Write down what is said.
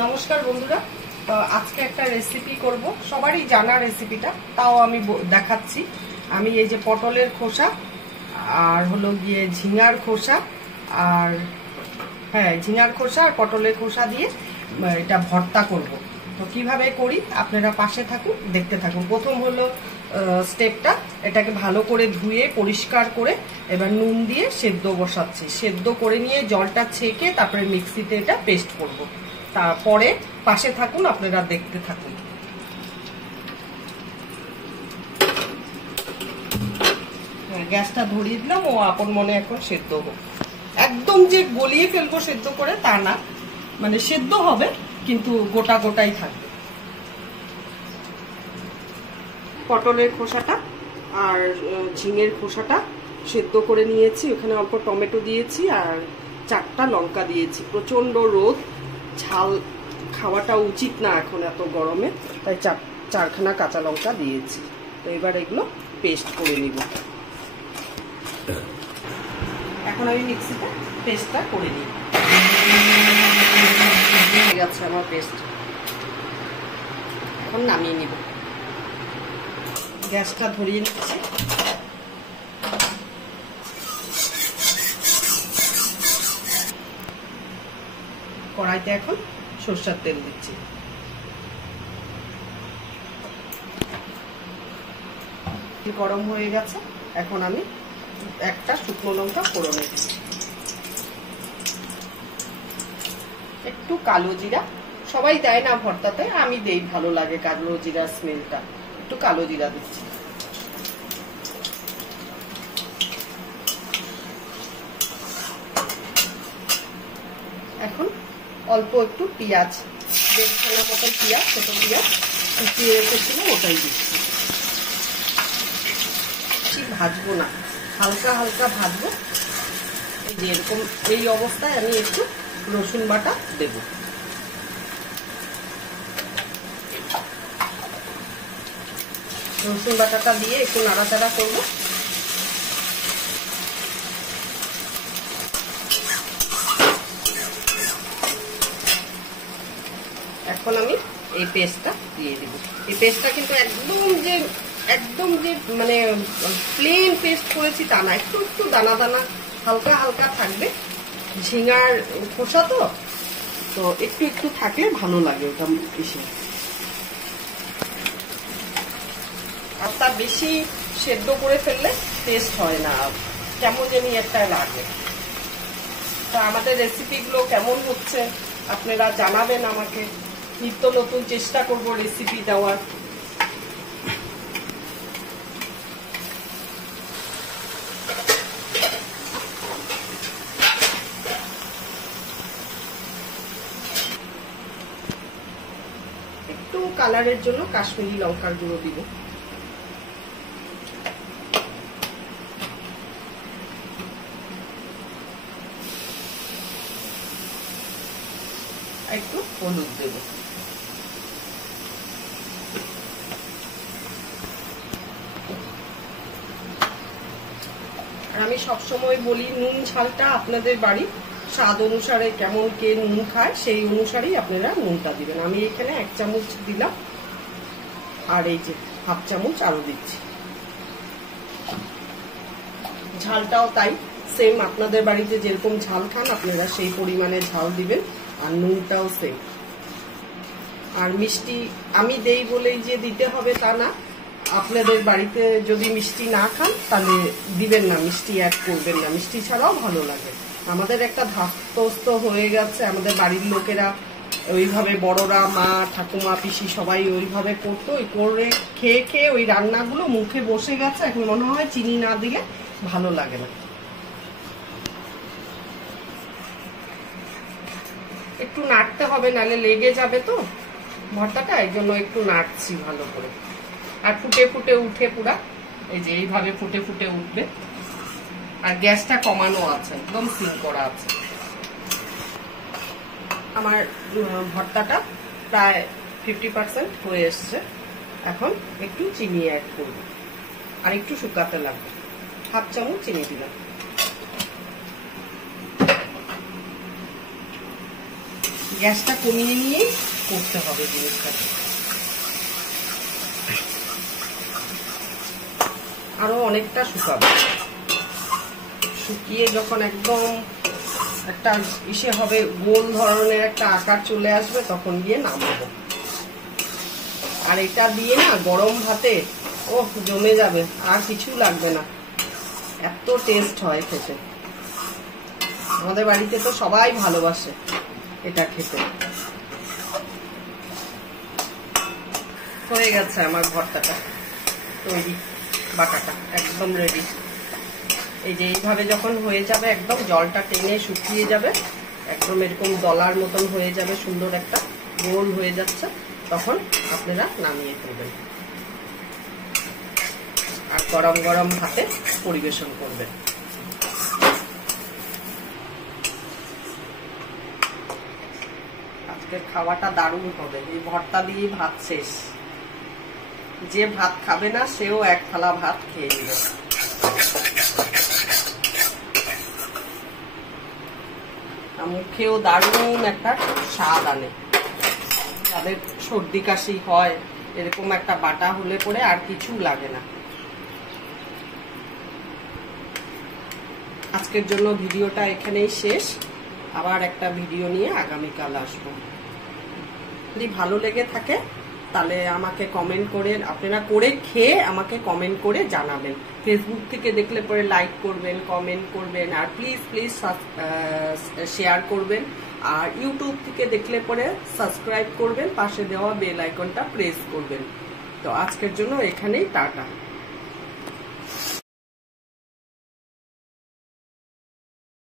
নমস্কার বন্ধুরা, তো আজকে একটা রেসিপি করব। সবারই জানা রেসিপিটা, তাও আমি দেখাচ্ছি। আমি এই যে পটলের খোসা আর হলো গিয়ে ঝিঙার খোসা আর ঝিঙার খোসা আর পটলের খোসা দিয়ে এটা ভর্তা করব। তো কিভাবে করি আপনারা পাশে থাকুন, দেখতে থাকুন। প্রথম হলো স্টেপটা, এটাকে ভালো করে ধুয়ে পরিষ্কার করে এবার নুন দিয়ে সেদ্ধ বসাচ্ছি। সেদ্ধ করে নিয়ে জলটা ছেঁকে তারপরে মিক্সিতে এটা পেস্ট করব। তারপরে পাশে থাকুন, আপনারা দেখতে থাকুন। গ্যাসটা ধরিয়ে দিলাম, ও আপন মনে এখন সেদ্ধ হোক। একদম যে গলিয়ে ফেলবো সেদ্ধ করে তা না, মানে সেদ্ধ হবে কিন্তু গোটা গোটাই থাকবে। পটলের খোসাটা আর ঝিঙের খোসাটা সেদ্ধ করে নিয়েছি, ওখানে অল্প টমেটো দিয়েছি আর 4টা লঙ্কা দিয়েছি। প্রচন্ড রোদ, ঝাল খাওয়াটা উচিত না এখন এত গরমে, তাই 4খানা কাঁচা লঙ্কা দিয়েছি। তো এবার এগুলো পেস্ট করে নিব। এখন আমি মিক্সিতে পেস্টটা করে নিই। হয়ে গেছে আমার পেস্ট, এখন নামিয়ে নিব। গ্যাসটা ধরিয়ে নিচ্ছি। কড়াইতে এখন সরষের তেল দিচ্ছি। গরম হয়ে গেছে, এখন আমি একটা শুকনো লঙ্কা ফোড়নে দিচ্ছি। একটু কালো জিরা, সবাই দেয় না ভর্তাতে, আমি দেই, ভালো লাগে কালো জিরা স্মেলটা। একটু কালো জিরা দিচ্ছি। এখন অল্প একটু পেঁয়াজ, 1.5 মতো পেঁয়াজ, ছোট পেঁয়াজ কুচিয়ে রেখেছিলাম, ওটাই দিচ্ছি। ভাজবো না, হালকা হালকা ভাজবো। এই যে এরকম, এই অবস্থায় আমি একটু রসুন বাটা দেব। রসুন বাটাটা দিয়ে একটু নাড়াচাড়া করবো। এখন আমি এই পেস্টটা দিয়ে দিব। এই পেস্টটা কিন্তু একদম যে মানে প্লেন পেস্ট করেছি তা না, একটু একটু দানা দানা হালকা হালকা থাকবে। ঝিঙার খোসা তো একটু একটু থাকলে ভালো লাগে ওটা বেশি। আর তা বেশি সেদ্ধ করে ফেললে টেস্ট হয় না, কেমন জানি একটা লাগে। তা আমাদের রেসিপিগুলো কেমন হচ্ছে আপনারা জানাবেন আমাকে। নিত্য নতুন চেষ্টা করব রেসিপি দেওয়ার। একটু কালারের জন্য কাশ্মীরি লঙ্কার গুঁড়ো দিব। একটু হলুদ দেব। আর আমি সবসময় বলি, নুন ঝালটা আপনাদের বাড়ি স্বাদ অনুসারে কেমন কে নুন খায় সেই অনুসারেই আপনারা নুনটা দিবেন। আমি এখানে 1 চামচ দিলাম, আর এই যে 1/2 চামচ আরো দিচ্ছি। ঝালটাও তাই সেম, আপনাদের বাড়িতে যেরকম ঝাল খান আপনারা সেই পরিমাণে ঝাল দিবেন, আর নুনটাও সেম। আর মিষ্টি আমি দেই বলেই যে দিতে হবে তা না, আপনাদের বাড়িতে যদি মিষ্টি না খান তাহলে দিবেন না, মিষ্টি অ্যাড করবেন না। মিষ্টি ছাড়াও ভালো লাগে। আমাদের একটা ধাস্তস্ত হয়ে গেছে, আমাদের বাড়ির লোকেরা ওইভাবে, বড়রা, মা, ঠাকুমা, পিসি সবাই ওইভাবে করতো। করে খেয়ে খেয়ে ওই রান্নাগুলো মুখে বসে গেছে। এখন মনে হয় চিনি না দিলে ভালো লাগে না। একটু নাড়তে হবে, নাহলে লেগে যাবে তো ভর্তাটা, এই জন্য একটু নাড়ছি ভালো করে। আর ফুটে ফুটে উঠে পুরা, এই যে এইভাবে ফুটে ফুটে উঠবে। আর গ্যাসটা কমানো আছে, একদম সিম করা আছে। আমার ভর্তাটা প্রায় 50% হয়ে এসছে। এখন একটু চিনি অ্যাড করব, আর একটু শুকাতে লাগবে। 1/2 চামচ চিনি দিলাম। গ্যাসটা কমিয়ে নিয়েই করতে হবে জিনিসটাকে। আরো অনেকটা শুকাবে, শুকিয়ে যখন একদম একটা ইসে হবে, গোল ধরনের একটা আকার চলে আসবে, তখন গিয়ে নামাবো। আর এটা দিয়ে না গরম ভাতে জমে যাবে, আর কিছু লাগবে না, এত টেস্ট হয় খেতে। আমাদের বাড়িতে তো সবাই ভালোবাসে এটা খেতে। হয়ে গেছে আমার ভর্তাটা তৈরি, বাটাটা একদম রেডি। এই যে এইভাবে যখন হয়ে যাবে, একদম জলটা টেনে শুকিয়ে যাবে, একদম এরকম দলার মতন হয়ে যাবে, সুন্দর একটা গোল হয়ে যাচ্ছে, তখন আপনারা নামিয়ে ফেলবেন আর গরম গরম ভাতে পরিবেশন করবেন। আজকের খাওয়াটা দারুণ হবে, এই ভর্তা দিয়ে ভাত শেষ। যে ভাত খাবে না সেও এক থালা ভাত খেয়ে নেবে। মুখেও দারুণ একটা স্বাদ আনে। যাদের সর্দি কাশি হয়, এরকম একটা বাটা হলে পরে আর কিছু লাগে না। আজকের জন্য ভিডিওটা এখানেই শেষ। আবার একটা ভিডিও নিয়ে আগামীকাল আসবো। যদি ভালো লেগে থাকে তাহলে আমাকে কমেন্ট করে, আপনারা করে খেয়ে আমাকে কমেন্ট করে জানাবেন। ফেসবুক থেকে দেখলে পরে লাইক করবেন, কমেন্ট করবেন, আর প্লিজ প্লিজ শেয়ার করবেন। আর ইউটিউব থেকে দেখলে পরে সাবস্ক্রাইব করবেন, পাশে দেওয়া বেল আইকনটা প্রেস করবেন। তো আজকের জন্য এখানেই টাটা।